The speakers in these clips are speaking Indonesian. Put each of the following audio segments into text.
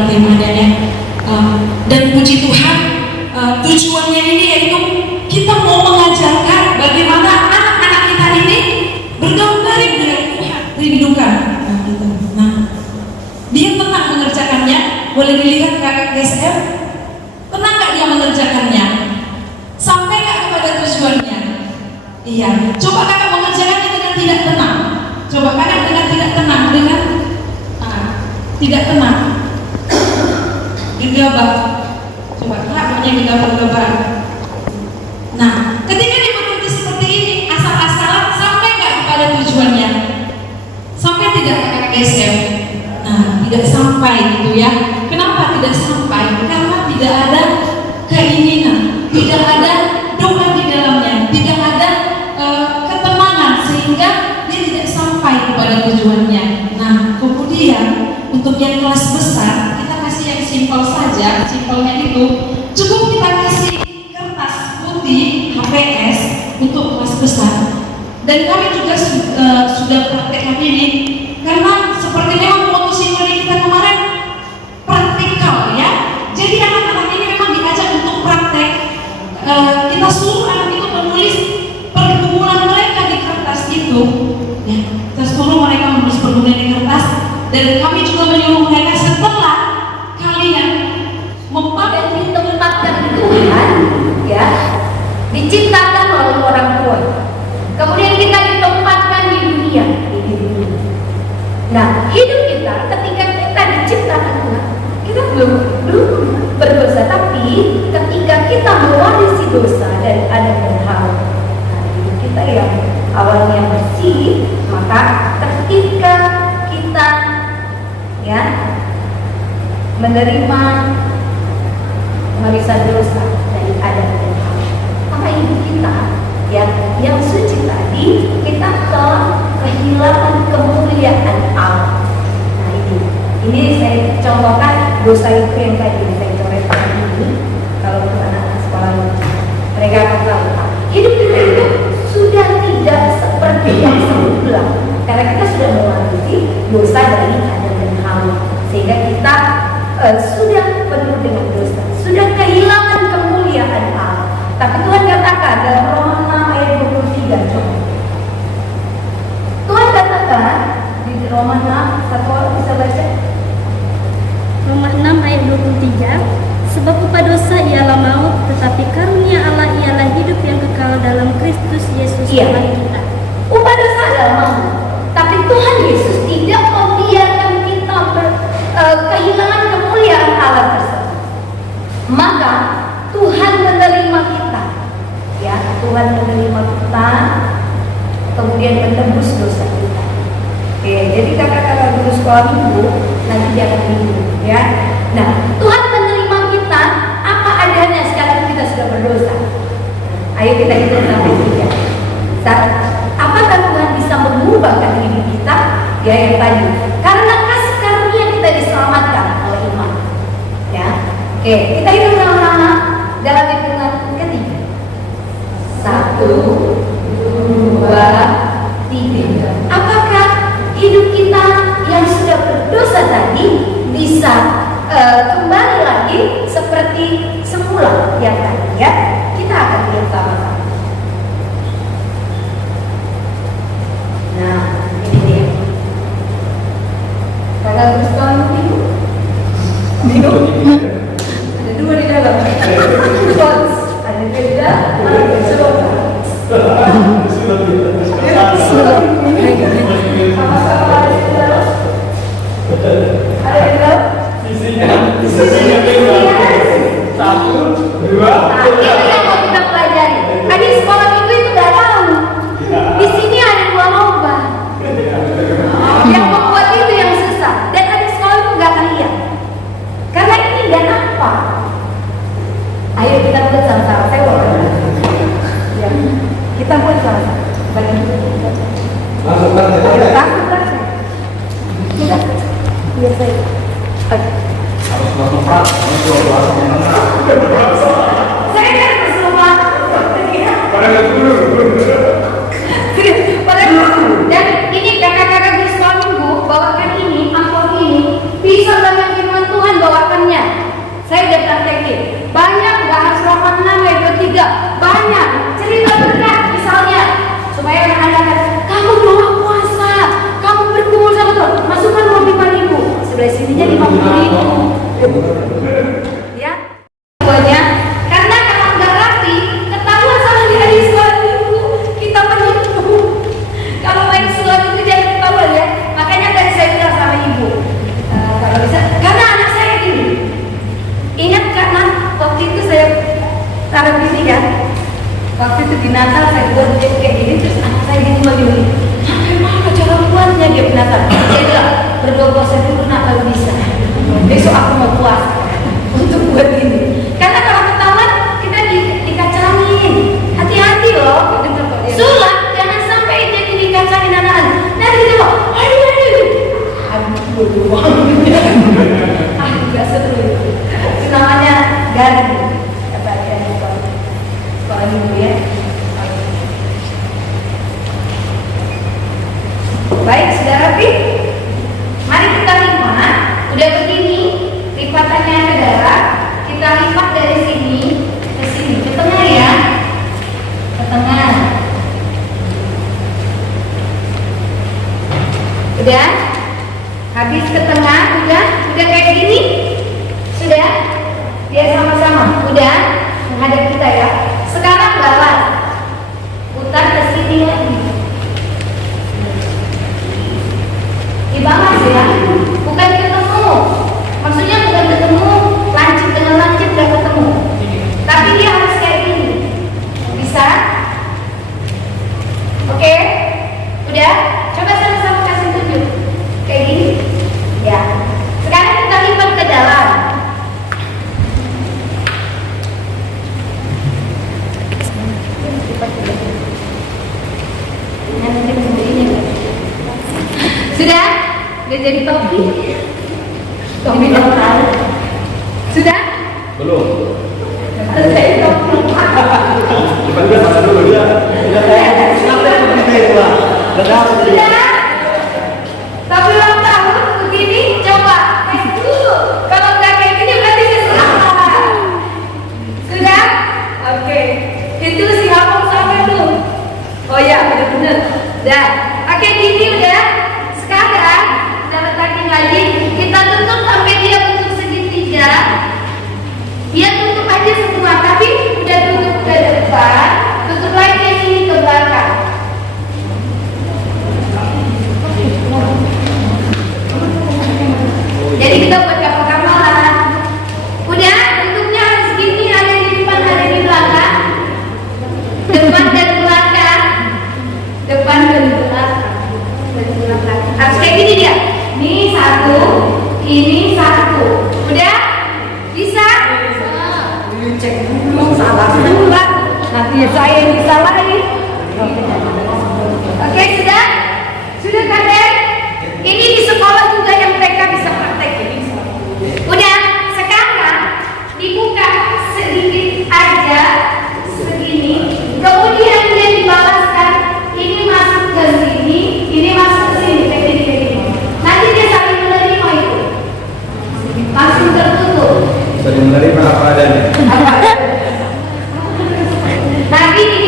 adalah temanya ya. Dan puji Tuhan, tujuannya ini yaitu kita mau mengajarkan bagaimana anak-anak kita ini bergabung dengan Tuhan, rindukan. Nah, dia tenang mengerjakannya. Boleh dilihat kakak GSM, tenang gak dia mengerjakannya? Sampai gak kepada tujuannya? Iya. Coba kakak mengerjakannya dengan tidak tenang. Coba kakak dengan tidak tenang, dengan tidak tenang, gegabah. Coba kakak punya gegabah-gegabahan. Nah, ketika dia berhenti seperti ini, asal-asalan, sampai nggak kepada tujuannya? Sampai tidak kakak GSM? Nah, tidak sampai gitu ya. Kenapa tidak sampai? Karena tidak ada keinginan, tidak ada doa di dalamnya, tidak ada ketenangan, sehingga dia tidak sampai kepada tujuannya. Nah, kemudian untuk yang kelas besar, kita kasih yang simpel saja. Simpelnya itu cukup kita kasih kertas putih HPS untuk kelas besar. Dan kami juga sudah praktekkan ini karena seperti memang moto sinode kita kemarin praktikal ya. Jadi anak-anak ini memang diajak untuk praktek. Kita suruh anak itu menulis pergumulan mereka di kertas itu. Ya, kita suruh mereka menulis pergumulan di kertas. Dan kami juga menyuruh mereka setelah kalian dan ditempatkan Tuhan, ya, diciptakan oleh orang tua. Kemudian kita ditempatkan di dunia. Nah, hidup kita ketika kita diciptakan Tuhan, kita belum berdosa, tapi ketika kita mewarisi dosa dari Adam dan Hawa, nah, hidup kita yang awalnya bersih, maka ketika kita ya menerima warisan dosa dari Adam dan Hawa, maka hidup kita yang suci tadi, kita telah kehilangan kemuliaan Allah. Nah, ini saya contohkan dosa itu yang tadi saya coretkan ini. Kalau untuk anak-anak sekolah mereka akan tahu hidup kita itu sudah tidak seperti yang semula, karena kita sudah mewarisi dosa dari Adam dan Hawa, sehingga kita sudah penuh dengan dosa, sudah kehilangan kemuliaan Allah. Tapi Tuhan katakan dalam Roma 6 ayat 23, coba. Tuhan katakan di Roma 6, satu orang bisa baca? Roma 6 ayat 23, sebab upah dosa ialah maut, tetapi karunia Allah ialah hidup yang kekal dalam Kristus Yesus Tuhan kita. Upah dosa adalah maut, tapi Tuhan Yesus tidak membiarkan kita kehilangan kemuliaan Allah tersebut. Maka Tuhan menerima kita, ya, Tuhan menerima kita, kemudian menebus dosa kita. Oke, jadi kakak-kakak guru sekolah minggu nanti jangan minggu, ya. Nah, Tuhan menerima kita apa adanya sekarang kita sudah berdosa. Ayo kita hitung sampai 3. Apakah Tuhan bisa mengubahkan hidup kita? Ya, yang tadi. Karena kasih karunia kita diselamatkan oleh iman. Ya, oke, kita hitung sama-sama dalam hitungan ketiga. 1, 2, 3. Apakah hidup kita yang sudah berdosa tadi bisa kembali lagi seperti semula yang tadi, ya? Kita akan lihat sama-sama. Nah, ini dia. Kakak terus sekolah minggu? Minggu? Ada 2 di dalam. Ada beda, itu yang mau kita pelajari. Tadi sekolah minggu itu nggak tahu. Di sini ada 2 lomba. Yang membuat itu yang susah. Dan ada sekolah itu nggak akan lihat. Karena ini dan apa? Ayo kita buat sama-sama. Saya mau. Ya, kita buat sama-sama. Bagi langsung praktek. Kita biasa. Harus bermanfaat, Saya kan bersumpah. Dan ini kakak-kakak di sekolah minggu bawakan ini, amplop ini, bisa dengan firman Tuhan bahwa ibu. Ya, pokoknya karena kalau nggak rapi, ketahuan sama hari sholat ibu, kita menipu. Kalau main sholat itu jangan ketahuan ya. Makanya tadi saya bilang sama ibu, kalau bisa, karena anak saya gini. Ingat karena waktu itu saya taruh di sini kan. Waktu itu di Natal saya buat dia kayak gini, terus anak saya di rumah gini. Sampai mana cara buatnya dia di Natal? Saya bilang berdoa puasa dulu nak kalau bisa. Besok aku mau puasa untuk buat ini. Karena kalau ketahuan kita dikacangin. Hati-hati loh. Sulap jangan sampai jadi dikacangin anak-anak. Nanti dia bilang, aduh. Bodoh banget. Gak seru itu. Itu namanya garing. Kata dia kalau ibu ya. Baik, sudah rapi? Mari kita lipat. Udah begini, lipatannya adalah kita lipat dari sini ke sini, ke tengah ya, ke tengah. Udah? Habis ke tengah, udah kayak gini, sudah? Dia sama-sama, udah menghadap kita ya. Sekarang balas, putar ke sini lagi. Dibalas ya, bukan ketemu. Maksudnya bukan ketemu, lancip dengan lancip gak ketemu. Tapi dia harus kayak gini. Bisa? Oke? Udah? Coba sama-sama kasih tunjuk. Kayak gini? Ya. Sekarang kita lipat ke dalam. Sudah? Udah jadi topi? Topi lokal. Sudah? Belum. Saya topi. Coba dia masa dulu dia. Sudah? Tapi ulang tahun begini, coba kayak dulu. Kalau nggak kayak gini berarti kesalahan. Sudah? Oke. Itu si hapus sampai belum? Oh ya, benar-benar. Udah. Oke, gini udah. Sekarang kita letakin lagi. Kita tutup sampai dia bentuk segitiga. Dia tutup aja semua, tapi udah tutup ke depan, tutup lagi yang ini ke belakang. Jadi kita buat kapal-kapalan. Udah, bentuknya harus gini, ada di depan, ada di belakang. Depan dan belakang. Depan dan belakang. Harus kayak gini dia. Ini satu, ini satu. Udah? Bisa? Cek dulu, salah dulu. Nanti saya yang disalahin. Oke, sudah? Sudah kadang? Ini di sekolah juga yang TK bisa praktek ini. Udah, sekarang dibuka sedikit aja segini. Kemudian dia dibalaskan. Ini masuk ke sini, ini masuk ke sini, kayak gini. Nanti dia saling menerima itu. Langsung tertutup. Saling menerima apa adanya. Nah gini,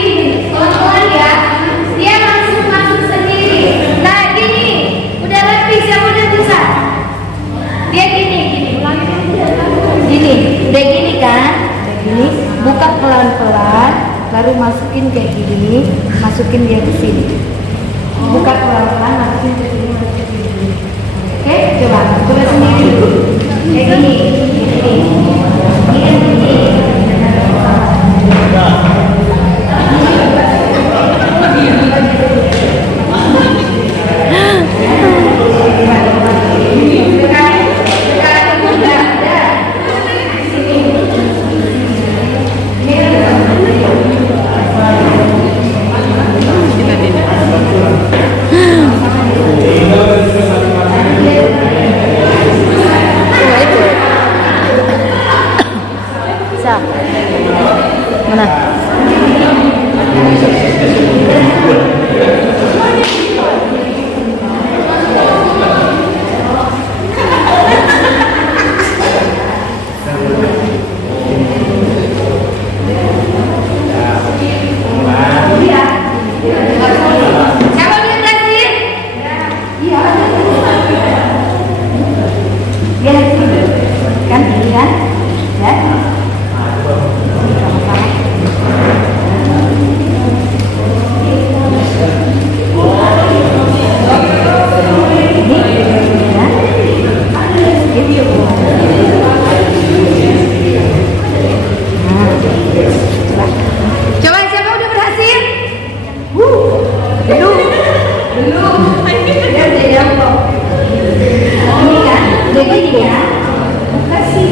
teman-teman ya, dia langsung masuk sendiri. Nah gini, udah rapi, siapa udah bisa? Dia gini, udah gini kan? Udah gini, buka pelan-pelan, baru masukin kayak gini, masukin dia ke sini. Buka pelan-pelan, masukin ke sini, masukin ke sini. Oke, coba sendiri dulu. Kayak gini, gini. Itu kan? Ya. Sama-sama. Coba siapa udah berhasil? Belum. Biar jadi apa? Ini kan, udah gini ya. Kasih.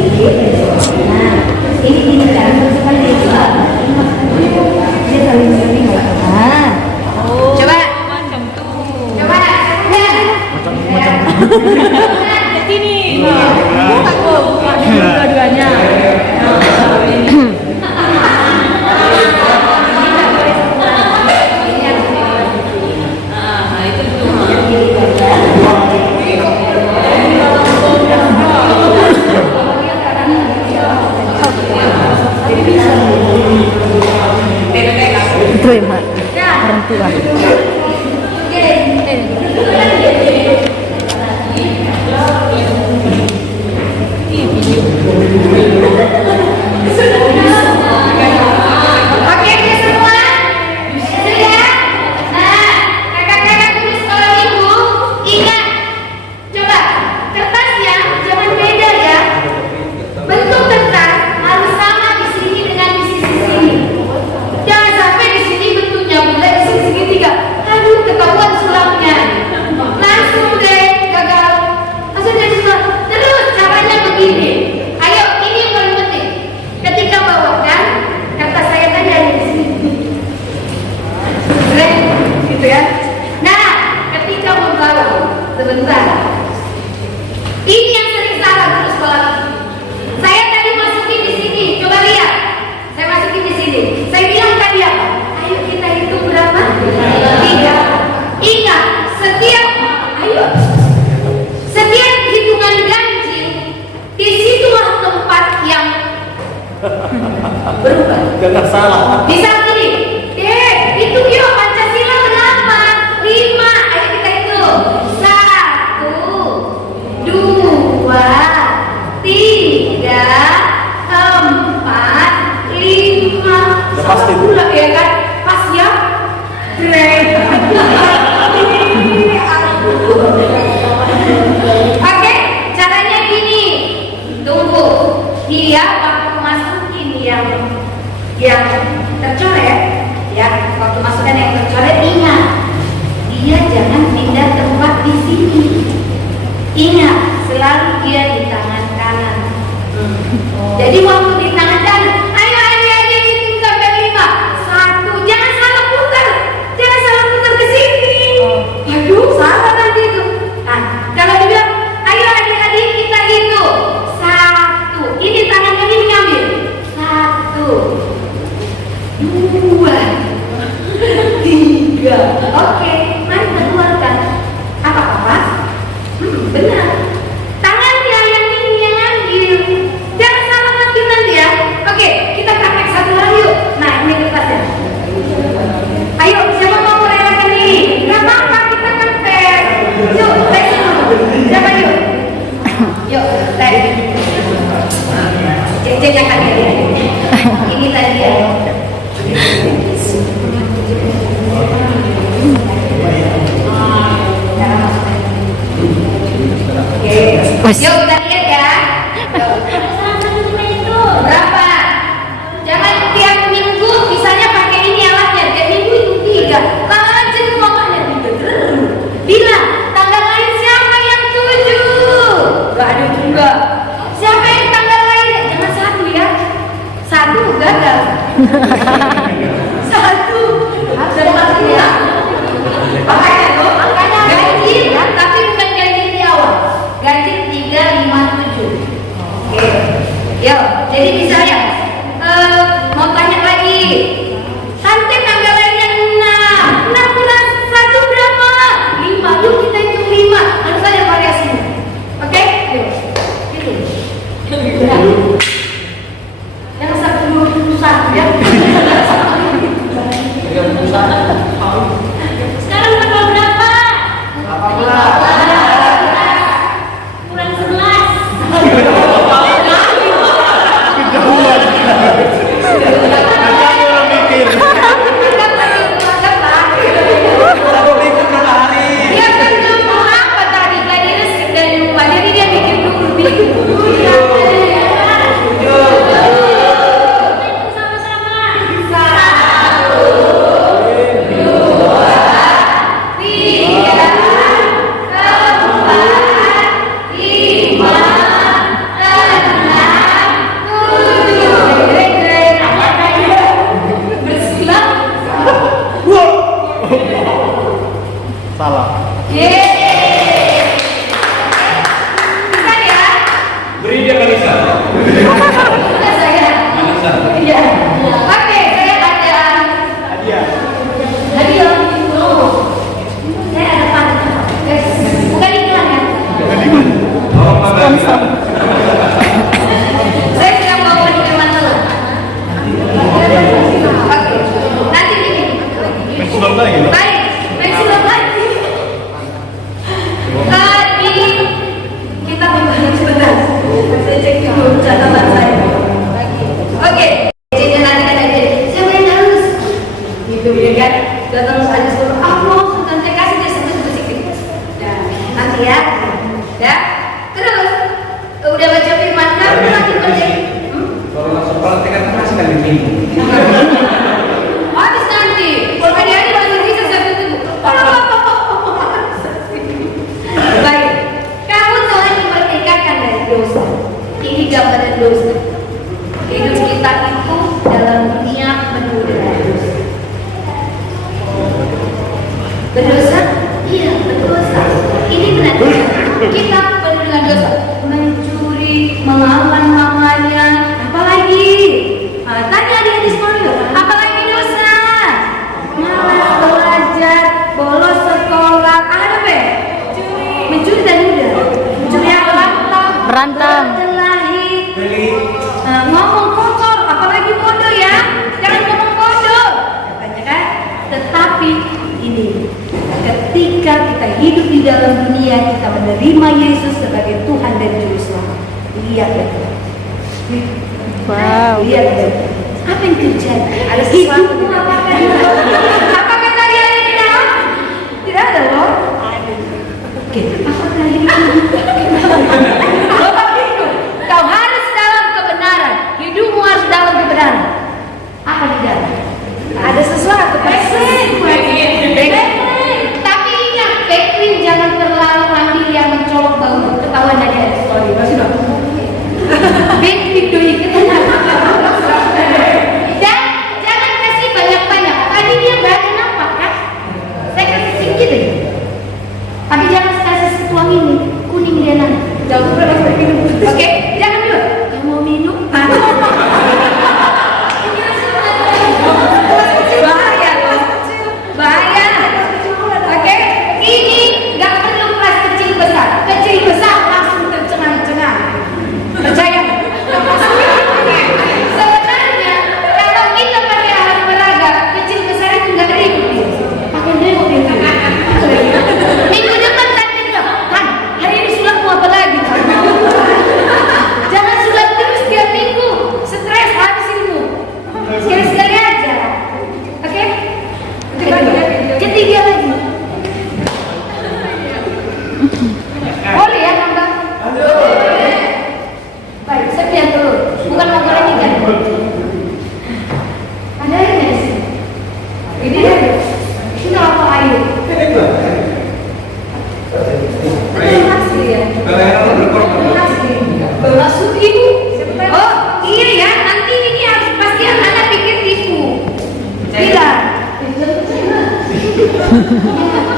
Nah, ini kan seperti itu. Dia saling nggak? Nah, coba. Coba. Sini. Bukan dua-duanya. Terima orang tua. Oke, semua sudah. Nah, kakak-kakak guru sekolah ibu, ingat, coba kertasnya jangan beda ya. Bentuk kertas harus sama di sini dengan di sisi sini. Jangan sampai di sini bentuknya bulat, di sini segitiga. Aduh, ketahuan sulapnya. Langsung deh gagal. Langsung jadi sulap. Terus caranya begini. Ayo, ini yang paling penting. Ketika bawakan kertas saya tadi ada di sini. Keren, gitu ya. Nah, ketika membawa, sebentar. Ini yang sering salah guru sekolah. Saya tadi masukin di sini, coba lihat. Saya masukin di sini. Saya bilang tadi apa? Ayo kita hitung berapa? 3. Ingat, setiap hitungan ganjil di situlah tempat yang berubah. Jangan salah. Bisa gini, itu yuk Pancasila berapa? 5. Ayo kita hitung. 1, 2, 3, 4, 5. Udah pasti. Pula ya kan? Pas ya? Keren. Oke, caranya gini. Tunggu. Dia waktu masukin yang tercoret, ya, waktu masukkan yang tercoret, ingat, dia jangan pindah tempat di sini. Ingat, selalu dia di tangan kanan. Jadi waktu di tangan kanan, ayo adik-adik hitung sampai 5. 1, jangan salah putar ke sini. Aduh, salah nanti itu. Nah, kalau dibilang, ayo adik-adik kita hitung. 1, ini tangan yang ini ngambil. 1, 2, 3. Oke, mari kita keluarkan. Apa? Benar. Tangannya yang ini yang ambil. Jangan salah ngambil nanti ya. Oke, kita praktek satu lagi yuk. Nah, ini kertasnya. Ayo, siapa mau merelakan ini? Gak apa-apa, kita kan fair. Yuk, tes dulu. Siapa yuk? Yuk, tes. Cek kali ya. Ini tadi ya. Yuk kita lihat ya. Berapa? Jangan tiap minggu misalnya pakai ini alatnya. Tiap minggu itu 3. Lama-lama jadi mamanya bilang tanggal lain siapa yang 7? Gak ada juga. Siapa yang tanggal lain? Jangan 1 ya. 1 gagal. 1 makanya ganjil ya, tapi bukan ganjil di awal. Ganjil 3, 5, 7. Oke. Yuk, jadi misalnya mau tanya lagi. Tante tanggal lainnya 6. 6 kurang 1 berapa? 5. Yuk kita hitung 5. Harus ada variasinya. Oke? Yuk. Hitung. Jangan sampai dulu susah ya. Sekarang tanggal berapa? 18. Kurang 11. Itu catatan saya. Oke, jadi nanti kan aja. Siapa yang harus? Gitu ya kan? Datang saja suruh, mau nanti kasih dia sebut sedikit. Ya, nanti ya. Ya. Terus udah baca firman kan lagi baca. Kalau langsung praktek kan masih kali minggu. Habis nanti, kalau hari masih bisa satu itu. Baik, kamu telah dimerdekakan dari dosa. Ini gambaran dosa. Hidup kita itu dalam dunia penuh dengan dosa. Berdosa? Iya, berdosa. Ini benar. Kita penuh dengan dosa. Mencuri, melawan mamanya, apalagi? Tadi ada di sekolah, apalagi dosa? Malas belajar, bolos sekolah, apa ya? Mencuri dan udah. Mencuri apa? Berantem. Berkelahi, ngomong kotor, apalagi bodoh ya. Jangan ngomong bodoh, katanya kan. Tetapi ini, ketika kita hidup di dalam dunia, kita menerima Yesus sebagai Tuhan dan Juru Selamat. Lihat ya. Wow. Lihat ya. Apa yang terjadi? Ada sesuatu di dalam. Apakah tadi ada di dalam? Tidak ada loh. Oke, apakah ini? Bapak Ibu, kau harus dalam kebenaran. Hidupmu harus dalam kebenaran. Apa di dalam? Ada sesuatu. Tapi ingat, backstreet jangan terlalu ambil yang mencolok bau. Ketahuan aja ada story. Masih dong. Backstreet doi ketenang. Dan jangan kasih banyak-banyak. Tadi dia banyak apa kan? Saya kasih sedikit aja. Tapi jangan kasih setuang ini. Kuning dia nanti. Jangan berapa sampai minum. Oke, jangan dulu. Yang mau minum? Bahaya, bahaya. Oke, ini nggak perlu kelas kecil besar. Kecil besar langsung tercengang-cengang. Percaya? Sebenarnya kalau kita pakai alat peraga, kecil besar itu nggak ribut. Pakai nengok dia. Minggu depan tadi bilang, Han, hari ini sulap mau apa lagi? Jangan sulap terus tiap minggu. Stres habis ilmu. Sekali-sekali aja. Oke? Ketiga lagi. Boleh ya, Kang? Baik, saya lihat dulu. Bukan mau goreng ikan. Ada airnya di sini. Ini ada. Ini apa air? Terima kasih ya. Terima kasih. Masuk ibu. Oh iya ya, nanti ini harus pasti anak pikir tipu. Tidak.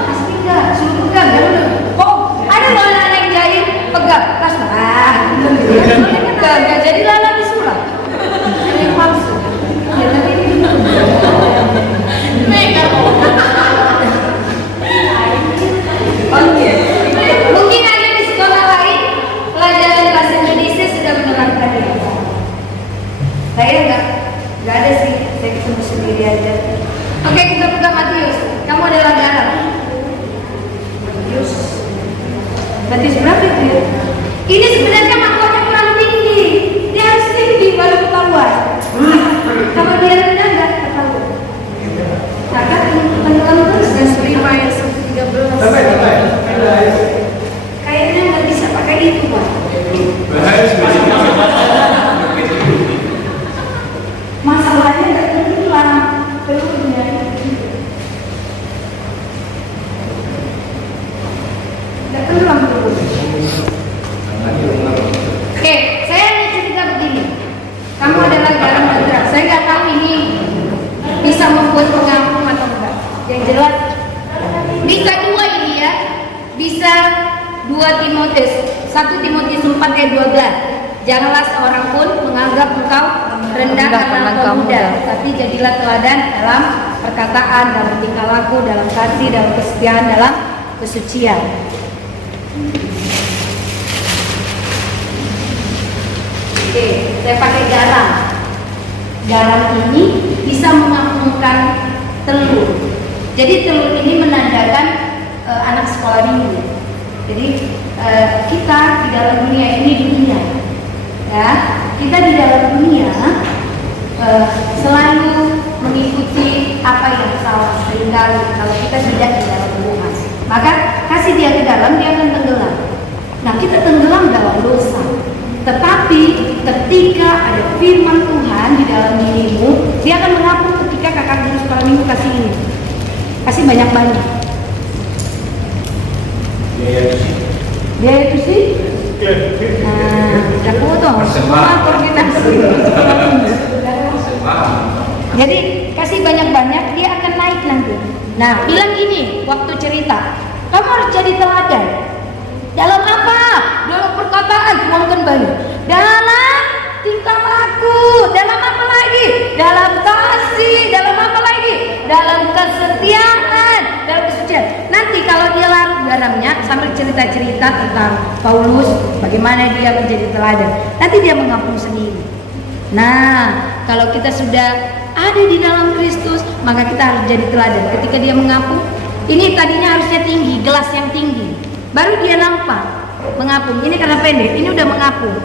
Pasti enggak, suruh pegang, jangan. Oh, ada loh anak yang jahil, pegang, tas. Enggak jadi lala disulap. Ini palsu. Ya tapi ini Oke. Mungkin ada di sekolah lain pelajaran bahasa Indonesia sudah menerapkan ini. Saya enggak ada sih, saya ketemu sendiri aja. Oke, kita buka Matius. Kamu adalah garam. Matius berapa itu ya? Ini sebenarnya mahkotanya kurang tinggi. Dia harus tinggi baru ketahuan. Kalau dia rendah enggak ketahuan. Kakak teman-teman terus dan 5 ayat 13. Kayaknya nggak bisa pakai itu, Pak. Masalahnya nggak terhilang telurnya. Nggak terhilang telur. Oke, saya ada cerita begini. Kamu adalah garam dan terang. Saya nggak tahu ini bisa membuat pengampun atau enggak. Yang jelas bisa dua ini ya. Bisa 1 Timotius 4 ayat 12. Janganlah seorang pun menganggap engkau rendah karena engkau muda, tapi jadilah teladan dalam perkataan, dalam tingkah laku, dalam kasih, dalam kesetiaan, dalam kesucian. Oke, saya pakai garam. Garam ini bisa mengampungkan telur. Jadi telur ini menandakan anak sekolah minggu. Jadi kita di dalam dunia ini dunia. Ya, kita di dalam dunia selalu mengikuti apa yang salah seringkali kalau kita tidak di dalam Tuhan. Maka kasih dia ke dalam, dia akan tenggelam. Nah, kita tenggelam dalam dosa. Tetapi ketika ada firman Tuhan di dalam dirimu, dia akan menghapus ketika kakak guru sekolah minggu kasih ini. Kasih banyak-banyak. Dia itu sih. Nah, udah potong. Koordinasi. Jadi kasih banyak-banyak, dia akan naik nanti. Nah, bilang gini waktu cerita, kamu harus jadi teladan. Dalam apa? Dalam perkataan, tuangkan banyak. Dalam tingkah laku. Dalam apa lagi? Dalam kasih. Dalam apa lagi? Dalam kesetiaan. Dalam kesucian. Nanti kalau dia larut garamnya sambil cerita-cerita tentang Paulus, bagaimana dia menjadi teladan, nanti dia mengampuni sendiri. Nah, kalau kita sudah ada di dalam Kristus, maka kita harus jadi teladan. Ketika dia mengapung, ini tadinya harusnya tinggi, gelas yang tinggi, baru dia nampak mengapung. Ini karena pendek, ini udah mengapung,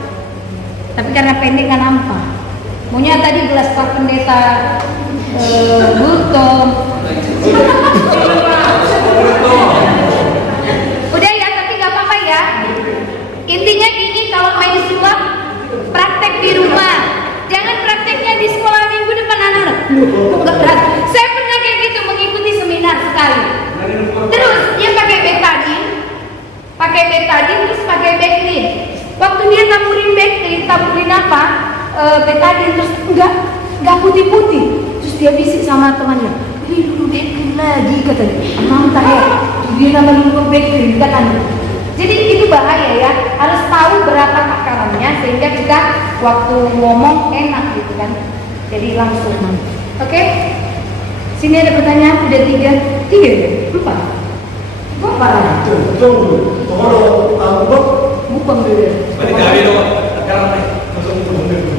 tapi karena pendek nggak nampak. Maunya tadi gelas Pak Pendeta Gultom. Udah ya, tapi nggak apa-apa ya. Intinya gini, kalau main sulap, praktek di rumah. Jangan prakteknya di sekolah minggu depan anak-anak. Saya pernah kayak gitu mengikuti seminar sekali. Terus dia pakai betadine, terus pakai Becklin. Waktu dia taburin Becklin, taburin apa? Betadine, terus enggak putih-putih. Terus dia bisik sama temannya, ini dulu Becklin lagi katanya. Mantap ya. Dia nama dulu Becklin katanya. Jadi itu bahaya ya, harus tahu berapa takarannya sehingga kita waktu ngomong enak gitu kan. Jadi langsung. Oke? Sini ada pertanyaan, udah 3 ya? 4. Kok parah? Bupang deh. Balik kali dong. Sekarang nih, masuk bupang dulu.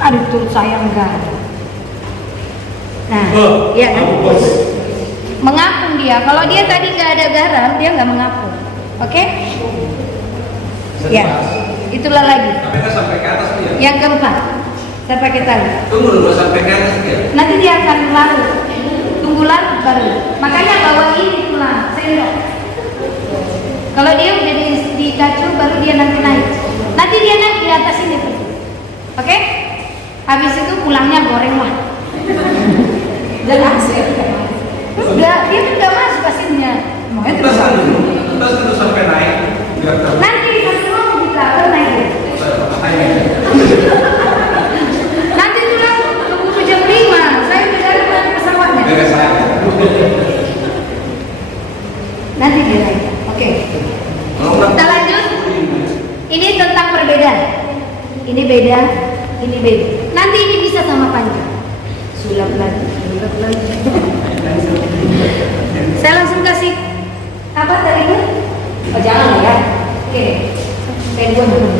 Aduh tuh sayang enggak. Nah, iya kan? Mengapung dia. Kalau dia tadi nggak ada garam, dia nggak mengapung. Oke? Ya, itulah lagi. Tapi kan sampai ke atas dia. Yang keempat, saya pakai tali. Tunggu dulu sampai ke atas dia. Nanti dia akan larut. Tunggu larut baru. Makanya bawa ini pulang, sendok. Kalau dia udah di kacu, baru dia nanti naik. Nanti dia naik di atas ini. Oke? Habis itu pulangnya goreng lah. Dan hasil. Udah, dia kan nggak masuk hasilnya. Makanya terus dulu sampai naik. nanti semua kita akan naik. Nanti tuh keburu jam 5. Saya udah dari pesawatnya. Nanti dia naik. Oke. Kita lanjut. Ini tentang perbedaan. Ini beda, ini beda. Nanti ini bisa sama panjang. Sulap lagi. Saya langsung kasih apa tadi itu? Oh jangan ya. Oke. Saya buat dulu.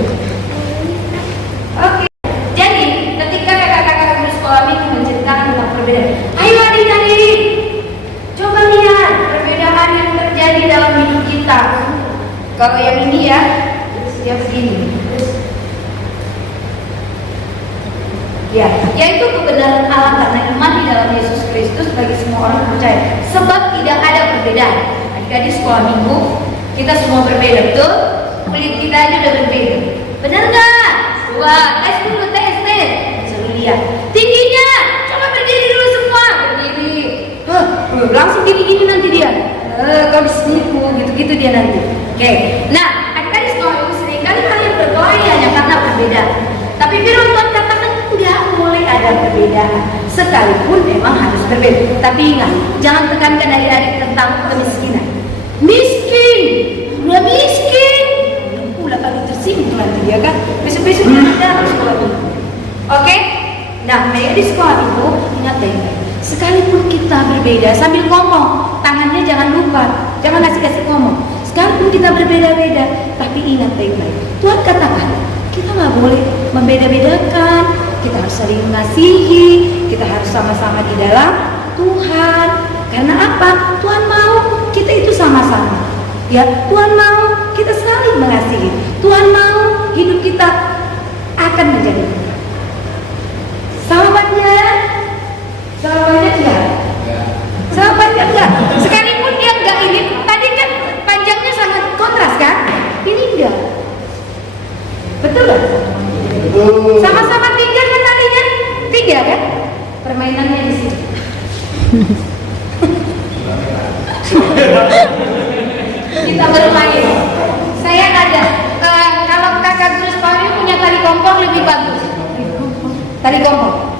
Oke. Jadi ketika kakak-kakak di sekolah minggu menceritakan tentang perbedaan, ayo adik-adik, coba lihat perbedaan yang terjadi dalam hidup kita. Kalau yang ini ya, dia begini. Ya, yaitu kebenaran Allah karena iman di dalam Yesus Kristus bagi semua orang yang percaya. Sebab tidak ada perbedaan. Adik-adik sekolah minggu, kita semua berbeda, betul? Kulit kita aja udah berbeda. Benar nggak? Wah, tes dulu, tes. Suruh lihat. Tingginya, coba berdiri dulu semua. Berdiri. Langsung gini-gini nanti dia. Kalau disiniku, gitu-gitu dia nanti. Oke. Nah, adik-adik sekolah minggu seringkali kalian berkelahi hanya karena perbedaan. Tapi firman Tuhan katakan tidak boleh ada perbedaan, sekalipun memang harus berbeda. Tapi ingat, jangan tekankan adik-adik tentang kemiskinan. Miskin, udah miskin, pula kali tersinggung nanti dia kan. Besok-besok kita harus sekolah minggu. Oke? Nah, di sekolah itu ingat deh, sekalipun kita berbeda sambil ngomong, tangannya jangan lupa, jangan kasih ngomong. Sekalipun kita berbeda-beda, tapi ingat baik-baik. Tuhan katakan, kita nggak boleh membeda-bedakan, kita harus saling mengasihi, kita harus sama-sama di dalam Tuhan. Karena apa? Tuhan mau Ya, Tuhan mau kita saling mengasihi. Tuhan mau hidup kita akan menjadi benar. Sahabatnya enggak? Sahabatnya enggak? Sekalipun dia enggak ini, tadi kan panjangnya sangat kontras kan? Ini enggak. Betul kan? Betul. Sama-sama 3 kan tadinya? 3 kan? Permainannya di sini. Kita bermain. Saya ada. Kalau kakak Gus Pami punya tali kompor lebih bagus. Tali kompor.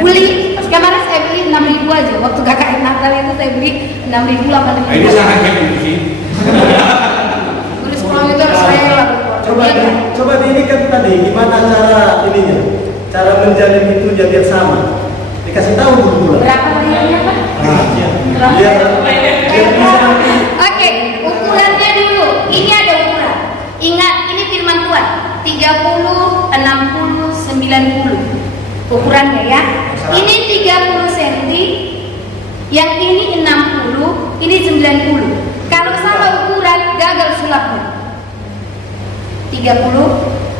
Beli kemarin saya beli 6.000 aja. Waktu kakak Natal itu saya beli 6.000 8.000. Ini sangat hebat sih. Gus Pami itu harus saya lah. Coba diinikan tadi gimana cara ininya, cara menjalin itu jadi sama. Dikasih tahu dulu. Berapa harganya Pak? Biar bisa. Oke, ukurannya dulu. Ini ada ukuran. Ingat, ini firman Tuhan. 30, 60, 90. Ukurannya ya. Ini 30 cm, yang ini 60, ini 90. Kalau sama ukuran gagal sulapnya. 30,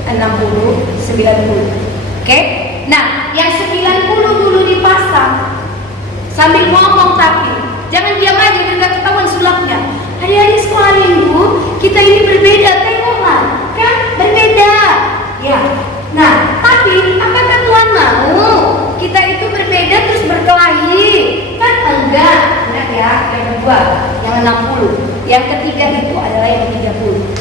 60, 90. Oke? Nah, yang 90 dulu dipasang. Sambil ngomong tapi jangan diam aja dan gak ketahuan sulapnya. Adik-adik sekolah minggu, kita ini berbeda, tengoklah, kan berbeda. Ya. Nah, tapi apakah Tuhan mau kita itu berbeda terus berkelahi? Kan enggak ya. Yang kedua, yang 60. Yang ketiga itu adalah yang 30.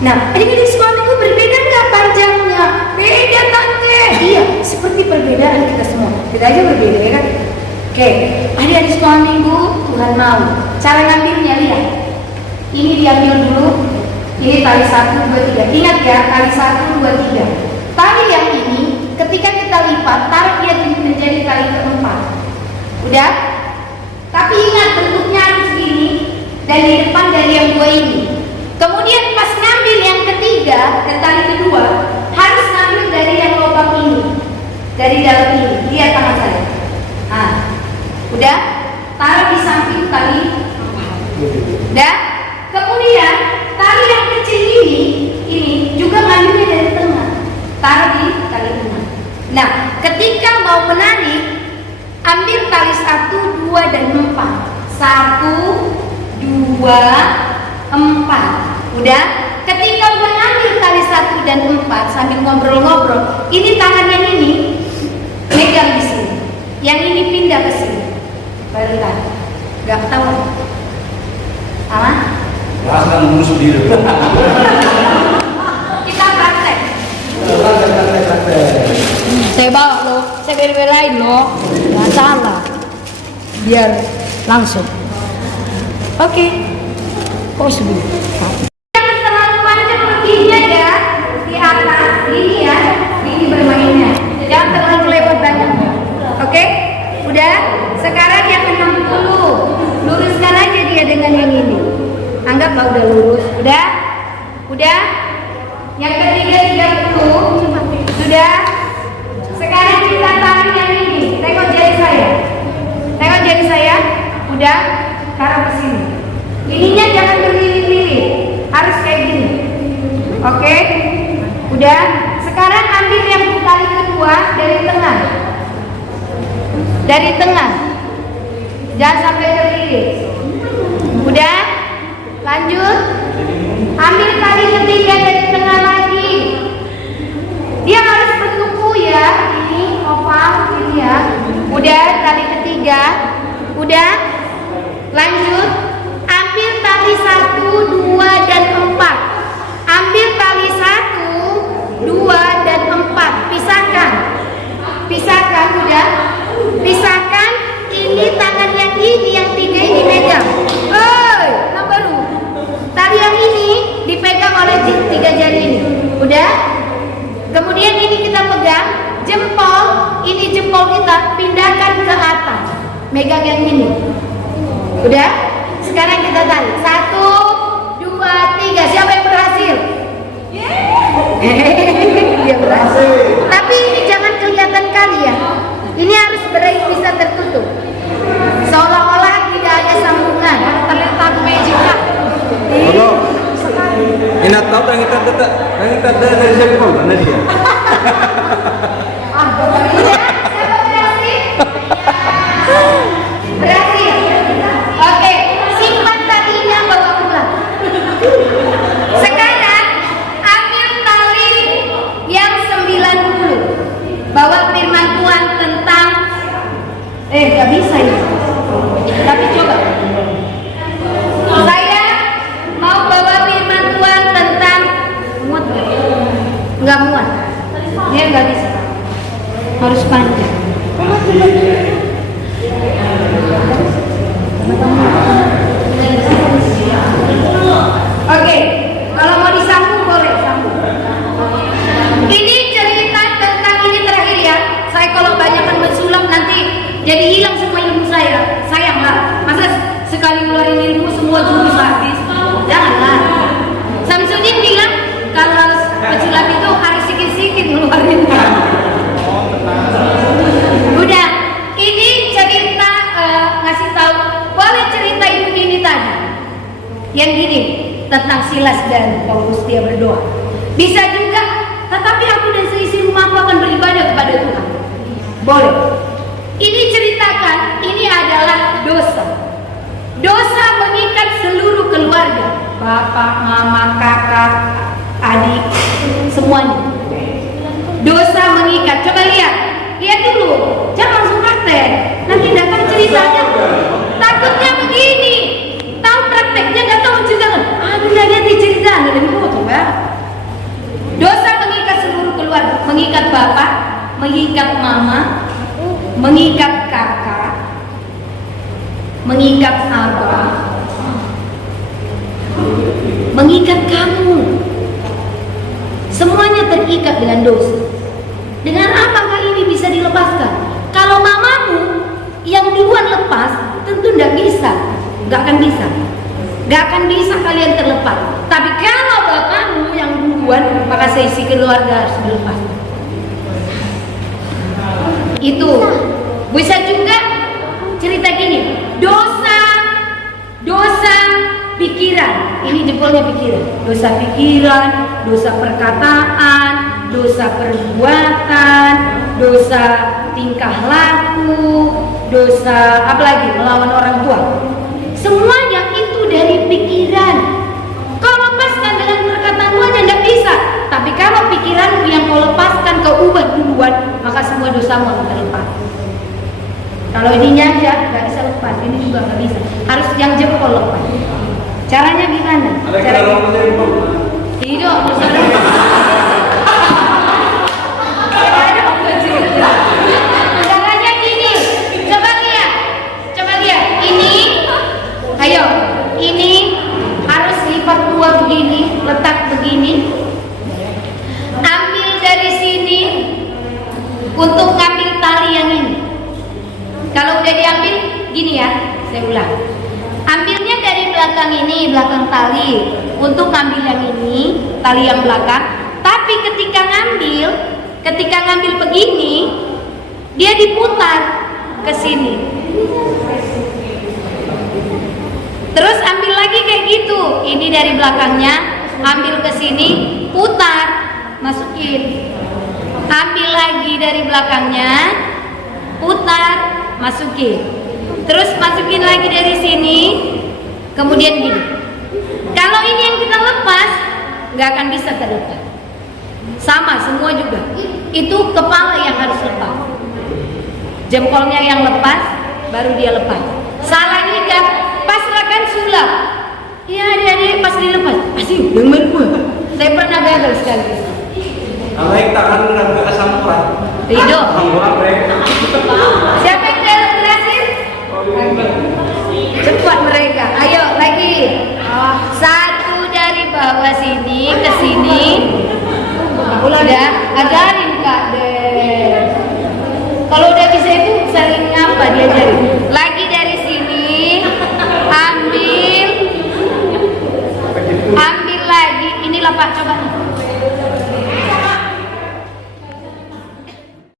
Nah, adik-adik sekolah minggu berbeda nggak panjangnya? Beda tante. Iya, seperti perbedaan kita semua. Kita aja berbeda ya kan? Oke, adik-adik sekolah minggu Tuhan mau. Cara ngambilnya lihat. Ini diambil dulu. Ini tali 1, 2, 3. Ingat ya, tali 1, 2, 3. Tali yang ini ketika kita lipat, tarik dia menjadi tali keempat. Udah? Tapi ingat bentuknya harus gini dan di depan dari yang 2 ini. Kemudian pas ngambil yang ketiga dan tali kedua harus ngambil dari yang lubang ini, dari dalam ini. Lihat tangan saya. Nah, udah taruh di samping tali. Udah. Kemudian tali yang kecil ini juga ngambilnya dari tengah. Taruh di tali tengah. Nah, ketika mau menarik, ambil tali 1, 2, dan 4. 1, 2, 4. Udah? Ketika udah ngambil tali 1 dan 4 sambil ngobrol-ngobrol, ini tangan yang ini megang di sini, yang ini pindah ke sini. Baru tahu. Gak tahu? Sama? Bahasa ngurus sendiri. Kita praktek. Praktek. Saya bawa loh, saya bela-belain loh. Gak salah. Biar langsung. Oke. Oh sebelum. Jangan terlalu panjang perginya ya. Di atas ini ya. Ini bermainnya. Jangan terlalu lebar banyak. Oke? Udah? Sekarang yang 60. Luruskan aja dia dengan yang ini. Anggaplah udah lurus. Udah? Udah? Yang ketiga 30. Sudah? Sekarang kita tarik yang ini. Tengok jari saya. Tengok jari saya. Udah? Taruh ke sini. Ininya jangan berlilit-lilit. Harus kayak gini. Oke? Udah? Sekarang ambil yang tali kedua dari tengah. Dari tengah. Jangan sampai terlilit. Udah? Lanjut. Ambil tali ketiga dari tengah lagi. Dia harus bentuk U ya. Ini oval ini ya. Udah tali ketiga. Udah? Lanjut. Ambil tali 1, 2, dan 4. Ambil tali 1, 2, dan 4. Pisahkan. Pisahkan udah. Pisahkan. Ini tangan yang ini, yang 3 ini pegang. Nah baru. Tali yang ini dipegang oleh 3 jari ini. Udah? Kemudian ini kita pegang. Jempol, ini jempol kita pindahkan ke atas. Megang yang ini. Udah? Sekarang kita tarik. 1, 2, 3. Siapa yang berhasil? Dia berhasil. Tapi ini jangan kelihatan kali ya. Ini harus bisa tertutup. Seolah-olah tidak ada sambungan. Tapi tak magic. nggak bisa, harus panjang. Oke, kalau mau disambung boleh sambung. Ini cerita tentang ini terakhir ya. Saya kalau banyakkan mensulap nanti jadi hilang semua ilmu saya. Sayang lah. Masa sekali ngeluarin ilmu semua jurus habis? Janganlah. Samsudin bilang kalau pesulap itu harus sikit-sikit ngeluarin. Udah, ini cerita ngasih tahu. Boleh cerita ibu ini tadi yang gini tentang Silas dan Paulus dia berdoa. Bisa juga, tetapi aku dan seisi rumahku akan beribadah kepada Tuhan. Boleh. Ini ceritakan, ini adalah dosa. Dosa mengikat seluruh keluarga, bapak, mama, kakak, adik, semuanya. Dosa mengikat. Coba lihat dulu, jangan langsung praktek. Nanti datang ceritanya, takutnya begini. Tahu prakteknya nggak tahu ceritakan. Bila dia dicerita, ada coba. Dosa mengikat seluruh keluarga, mengikat bapak, mengikat mama, mengikat kakak, mengikat abah, mengikat kamu. Semuanya terikat dengan dosa. Dengan apa kali ini bisa dilepaskan? Kalau mamamu yang duluan lepas, tentu tidak bisa, nggak akan bisa. Gak akan bisa kalian terlepas. Tapi kalau bapakmu yang duluan, maka seisi keluarga harus dilepas. Itu bisa juga cerita gini. Dosa pikiran. Ini jempolnya pikiran. Dosa pikiran, dosa perkataan, dosa perbuatan, dosa tingkah laku, dosa apalagi melawan orang tua. Semuanya itu dari pikiran. Kau lepaskan dengan perkataanmu aja tidak bisa. Tapi kalau pikiranmu yang kau lepaskan, kau ubah duluan, maka semua dosamu akan terlepas. Kalau ininya aja nggak bisa lepas, ini juga nggak bisa. Harus yang jempol lepas. Caranya gimana? Caranya tidak. Caranya gini. Coba lihat. Ini. Ayo, ini harus lipat dua begini, letak begini. Ambil dari sini untuk ngambil tali yang ini. Kalau udah diambil, gini ya, saya ulang. Ambilnya dari belakang ini, belakang tali. Untuk ngambil yang ini, tali yang belakang. Tapi ketika ngambil begini, dia diputar ke sini. Terus ambil lagi kayak gitu. Ini dari belakangnya, ambil ke sini, putar, masukin. Ambil lagi dari belakangnya, putar, masukin. Terus masukin lagi dari sini, kemudian gini. Kalau ini yang kita lepas, nggak akan bisa terlepas. Sama semua juga. Itu kepala yang harus lepas. Jempolnya yang lepas, baru dia lepas. Salah ikat, pasrahkan sulap. Iya adik-adik pas dilepas. Asik, dengar gua. Saya pernah gagal sekali. Alaik tangan ke asamuran. Tidak. Asamuran mereka. Siapa yang berhasil? Cepat mereka. Ayo lagi. Satu dari bawah sini ke sini. Udah, ajarin Kak Des. Kalau udah bisa itu saling apa diajarin. Lagi dari sini, ambil lagi. Inilah Pak, coba.